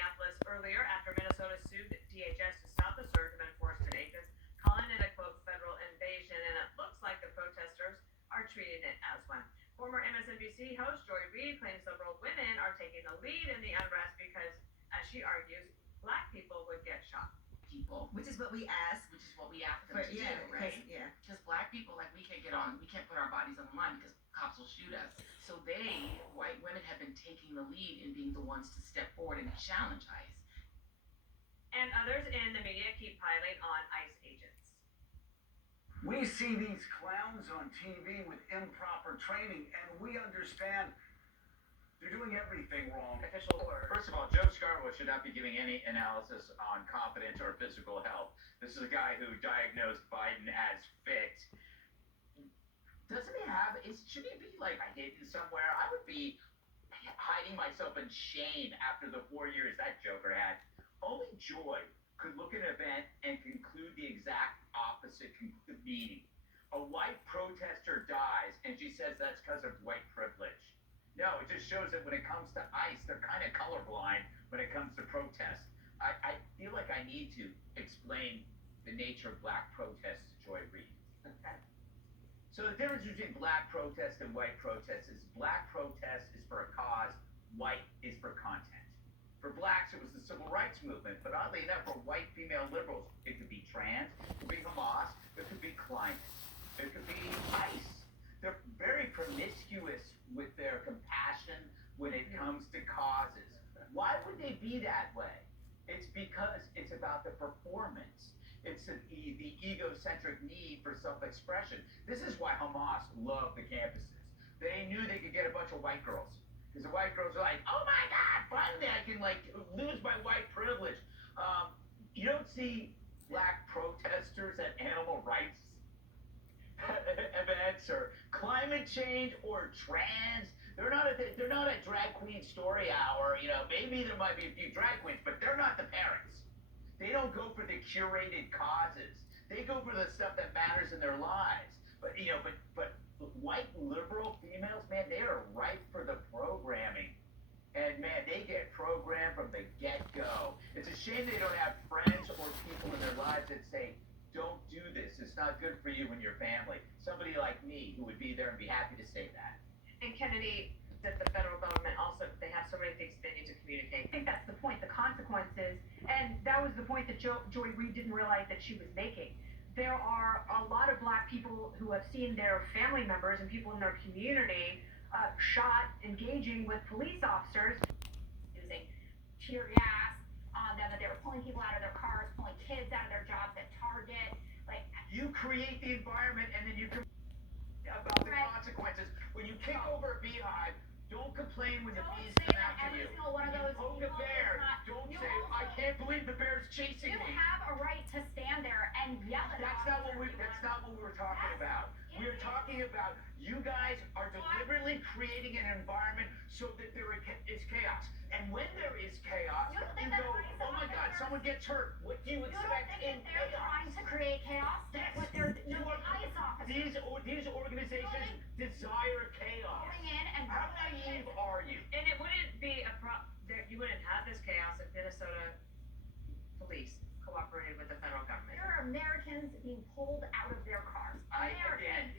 Minneapolis earlier after Minnesota sued DHS to stop the surge of enforced agents, calling it a quote federal invasion, and it looks like the protesters are treating it as one. Former MSNBC host Joy Reid claims liberal women are taking the lead in the unrest because, as she argues, black people would get shot. Which is what we ask. Which is what we ask them to do, right? Because black people, like, we can't put our bodies on the line because cops will shoot us. So white women, have been taking the lead in being the ones to step forward and challenge ICE. And others in the media keep piling on ICE agents. We see these clowns on TV with improper training, and we understand they're doing everything wrong. Official word. First of all, Joe Scarborough should not be giving any analysis on confidence or physical health. This is a guy who diagnosed Biden as fit. Should he be like hidden somewhere? I would be hiding myself in shame after the 4 years that Joker had. Only Joy could look at an event and conclude the exact opposite meaning. A white protester dies, and she says that's because of white privilege. No, it just shows that when it comes to ICE, they're kind of colorblind when it comes to protests. I feel like I need to explain the nature of black protests to Joy Reid. So the difference between black protest and white protest is black protest is for a cause, white is for content. For blacks, it was the civil rights movement, but oddly enough, for white female liberals, it could be trans, it could be Hamas, it could be climate, it could be ICE. They're very promiscuous with their compassion when it comes to causes. Why would they be that way? It's because it's about the performance. It's the egocentric need for self-expression. This is why Hamas loved the campuses. They knew they could get a bunch of white girls. Because the white girls are like, oh my God, finally I can lose my white privilege. You don't see black protesters at animal rights events or climate change or trans. They're not at drag queen story hour. Maybe there might be a few drag queens, but they're not the parents. They don't go for the curated causes. They go for the stuff that matters in their lives. But white liberal females, man, they are ripe for the programming. And man, they get programmed from the get-go. It's a shame they don't have friends or people in their lives that say, don't do this. It's not good for you and your family. Somebody like me who would be there and be happy to say that. And Kennedy, that the federal government also, they have so many things they need to communicate. I think that's the point, the consequences, and that was the point that Joy Reid didn't realize that she was making. There are a lot of black people who have seen their family members and people in their community shot engaging with police officers. Using tear gas on them, that they were pulling people out of their cars, pulling kids out of their jobs at Target. You create the environment and then you about the consequences. When you kick over a beehive, don't complain when the bees come after you. Single one of those poke a bear. Don't say, I can't believe the bear's chasing me. You have a right to stand there and yell at That's not what we were talking about. We were talking about you guys are deliberately creating an environment so that there is chaos. And when there is chaos, you go, oh my God, someone gets hurt. What do you expect in they're chaos? trying to create chaos? Yes. What they're doing, ICE officers. These organizations desire chaos. Going in and How naive are you? And it wouldn't be you wouldn't have this chaos if Minnesota police cooperated with the federal government. There are Americans being pulled out of their cars. Americans.